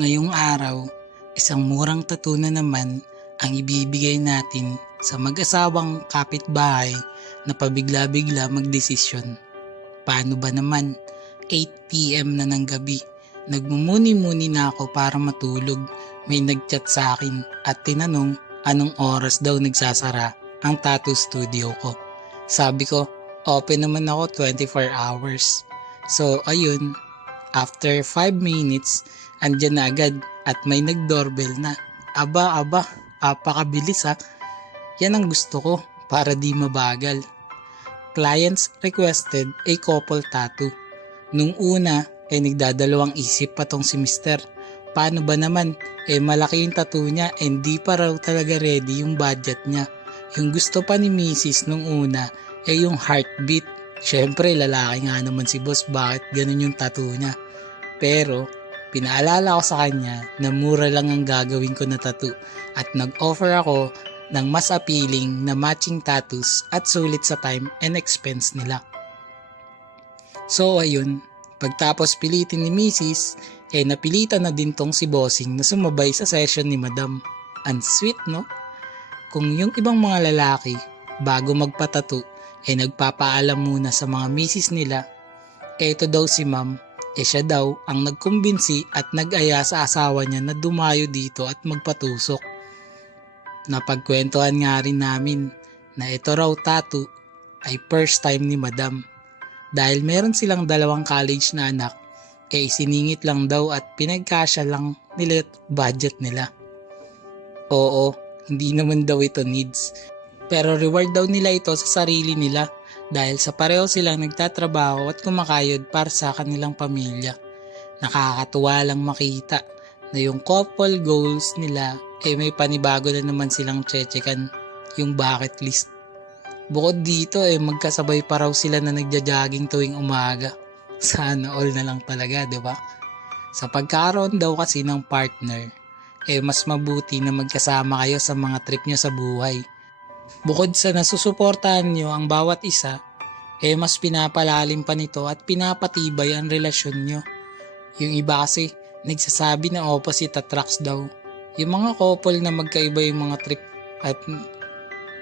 Ngayong araw, isang murang tattoo na naman ang ibibigay natin sa mag-asawang kapitbahay na pabigla-bigla magdesisyon. Paano ba naman? 8 p.m. na ng gabi. Nagmumuni-muni na ako para matulog. May nagchat sa akin at tinanong anong oras daw nagsasara ang tattoo studio ko. Sabi ko, open naman ako 24 hours. So ayun, after 5 minutes, andyan na agad at may nag-doorbell na. Aba, apakabilis ha. Yan ang gusto ko para di mabagal. Clients requested a couple tattoo. Nung una, nagdadalawang isip pa tong si Mister. Paano ba naman? Malaki yung tattoo niya and di pa raw talaga ready yung budget niya. Yung gusto pa ni Mrs. nung una, yung heartbeat. Syempre, lalaki nga naman si boss, bakit ganun yung tattoo niya? Pero, pinaalala ko sa kanya na mura lang ang gagawin ko na tattoo at nag-offer ako ng mas appealing na matching tattoos at sulit sa time and expense nila. So ayun, pagtapos pilitin ni Mrs., napilitan na din tong si Bossing na sumabay sa session ni Madam. Ang sweet, no? Kung yung ibang mga lalaki, bago magpatattoo, nagpapaalam muna sa mga misis nila, ito daw si Ma'am, siya daw ang nagkumbinsi at nag-aya sa asawa niya na dumayo dito at magpatusok. Napagkwentuhan nga rin namin na ito raw tattoo ay first time ni Madam. Dahil meron silang 2 college na anak, siningit lang daw at pinagkasya lang nila budget nila. Oo, hindi naman daw ito needs. Pero reward daw nila ito sa sarili nila dahil sa pareho silang nagtatrabaho at kumakayod para sa kanilang pamilya. Nakakatuwa lang makita na yung couple goals nila may panibago na naman silang tsetsekan, yung bucket list. Bukod dito magkasabay pa raw sila na nagja-jogging tuwing umaga. Sana all na lang talaga, di ba? Sa pagkaroon daw kasi ng partner, mas mabuti na magkasama kayo sa mga trip nyo sa buhay. Bukod sa nasusuportahan nyo ang bawat isa, mas pinapalalim pa nito at pinapatibay ang relasyon nyo. Yung iba kasi, nagsasabi na opposite attracts daw. Yung mga couple na magkaiba yung mga trip at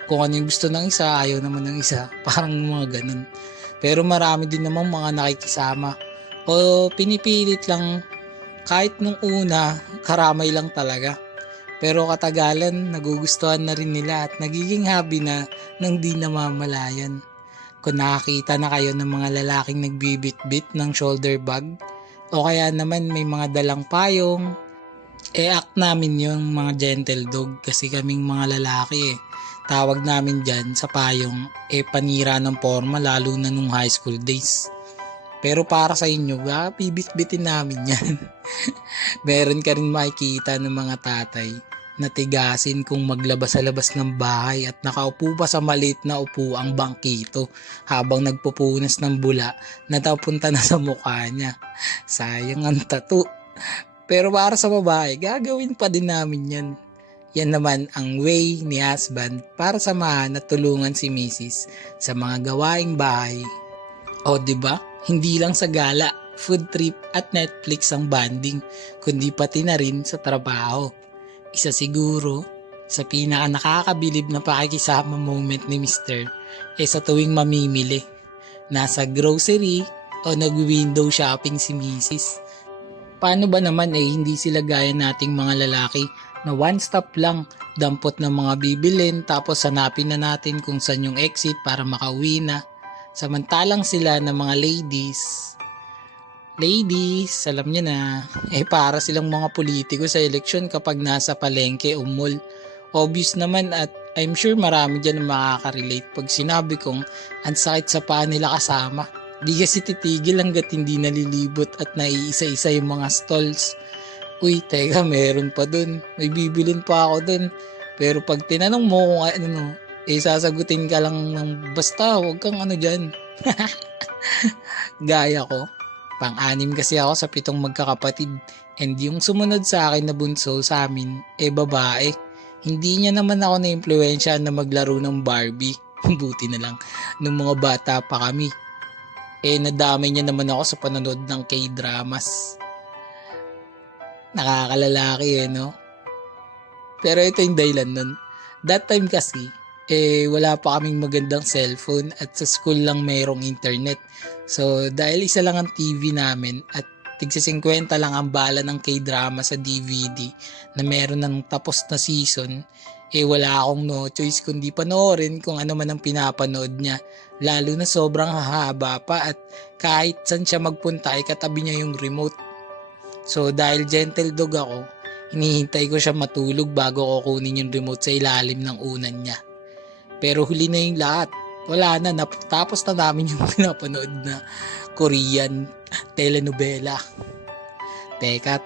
kung ano yung gusto ng isa, ayaw naman ng isa. Parang mga ganun. Pero marami din namang mga nakikisama. O pinipilit lang kahit nung una, karamay lang talaga. Pero katagalan, nagugustuhan na rin nila at nagiging hobby na nang di namamalayan. Kung nakakita na kayo ng mga lalaking nagbibit-bit ng shoulder bag, o kaya naman may mga dalang payong, act namin yung mga gentle dog kasi kaming mga lalaki Tawag namin dyan sa payong panira ng forma lalo na nung high school days. Pero para sa inyo, bibit-bitin namin yan. Meron ka rin makikita ng mga tatay na tigasin kung maglabas sa labas ng bahay at nakaupo pa sa maliit na upuang bangkito habang nagpupunas ng bula na napunta na sa mukha niya. Sayang ang tattoo. Pero para sa babae, gagawin pa din namin yan. Yan naman ang way ni husband para samahan at tulungan si Mrs. sa mga gawaing bahay. O diba? Hindi lang sa gala, food trip at Netflix ang banding, kundi pati na rin sa trabaho. Isa siguro sa pinaka nakakabilib na pakikisama moment ni Mr. sa tuwing mamimili. Nasa grocery o nag-window shopping si Mrs. Paano ba naman hindi sila gaya nating mga lalaki na one stop lang, dampot ng mga bibilin tapos hanapin na natin kung saan yung exit para makauwi na. Samantalang sila na mga ladies, alam nyo na, para silang mga politiko sa eleksyon kapag nasa palengke o mall. Obvious naman at I'm sure marami dyan na makaka-relate pag sinabi kong ang sakit sa paa nila kasama. Di kasi titigil hanggat hindi nalilibot at naiisa-isa yung mga stalls. Uy, teka, meron pa dun. May bibilin pa ako dun. Pero pag tinanong mo kung ano, sasagutin ka lang ng basta, huwag kang ano dyan. Gaya ko. Pang-anim kasi ako sa 7 magkakapatid. And yung sumunod sa akin na bunso sa amin, babae. Hindi niya naman ako na-impluensya na maglaro ng Barbie. Buti na lang. Nung mga bata pa kami. Nadamay niya naman ako sa panonood ng K-dramas. Nakakalalaki no? Pero ito yung dahilan nun. That time kasi, wala pa kaming magandang cellphone at sa school lang mayroong internet. So, dahil isa lang ang TV namin at tigsa 50 lang ang bala ng K-drama sa DVD na meron ng tapos na season, wala akong no choice kundi panoorin kung ano man ang pinapanood niya. Lalo na sobrang hahaba pa at kahit saan siya magpunta ay katabi niya yung remote. So dahil gentle dog ako, hinihintay ko siya matulog bago ko kunin yung remote sa ilalim ng unan niya. Pero huli na yung lahat. Wala na, tapos na namin yung pinapanood na Korean telenovela. Teka,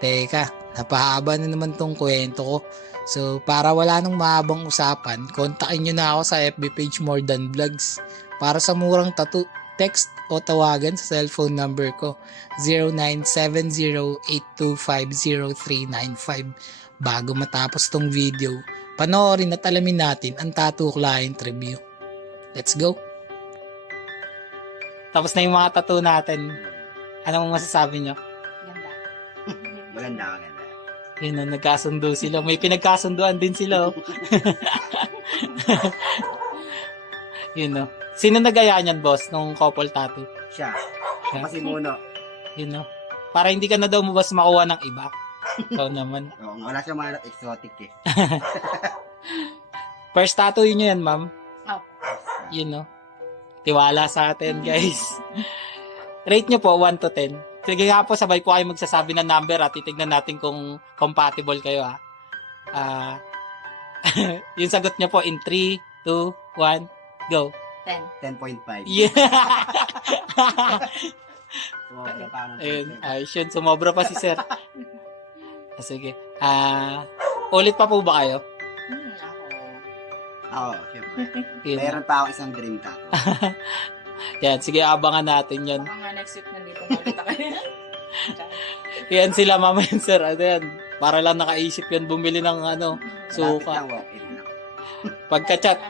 napahaba na naman tong kwento ko. So, para wala nang mahabang usapan, kontakin nyo na ako sa FB page More Than Vlogs para sa murang tattoo, text o tawagan sa cellphone number ko 0970-825-0395. Bago matapos tong video, panoorin at alamin natin ang tattoo client review. Let's go! Tapos na yung mga tattoo natin. Anong masasabi nyo? Maganda. Yun o, nagkasundo sila. May pinagkasunduan din sila o. Yun o. Sino nagaya niyan, boss, nung couple tattoo? Siya. Kasi muno. Yun o. Para hindi ka na daw mabas makuha ng iba. Ikaw naman. Oo, wala siya mga exotic eh. First tattoo yun yan, ma'am. Oh. Yun o. Tiwala sa atin, guys. Rate nyo po, 1 to 10. Sige nga po, sabay po kayo magsasabi ng number at titignan natin kung compatible kayo ha. Yung sagot nyo po in 3, 2, 1, go. 10. 10.5. Yeah! Sumobra pa ng Ayun, ayos yun. Sumobra pa si sir. Sige. Ulit pa po ba kayo? Oo, syempre. Yun. Meron pa ako isang dream tattoo. Yan, sige, abangan natin yun. Baka nga next week nandito nakita kayo. Yan sila mama yun, sir. Ano yan? Para lang nakaisip yan, bumili ng ano, Lapit suka. lang, walk-in lang. Pagka-chat,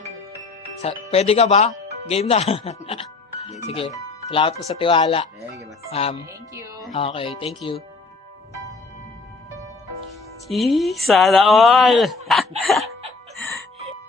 pwede ka ba? Game na. Game Sige. lang. Salamat po sa tiwala. Thank you, boss. Thank you. Okay, thank you. Sana all!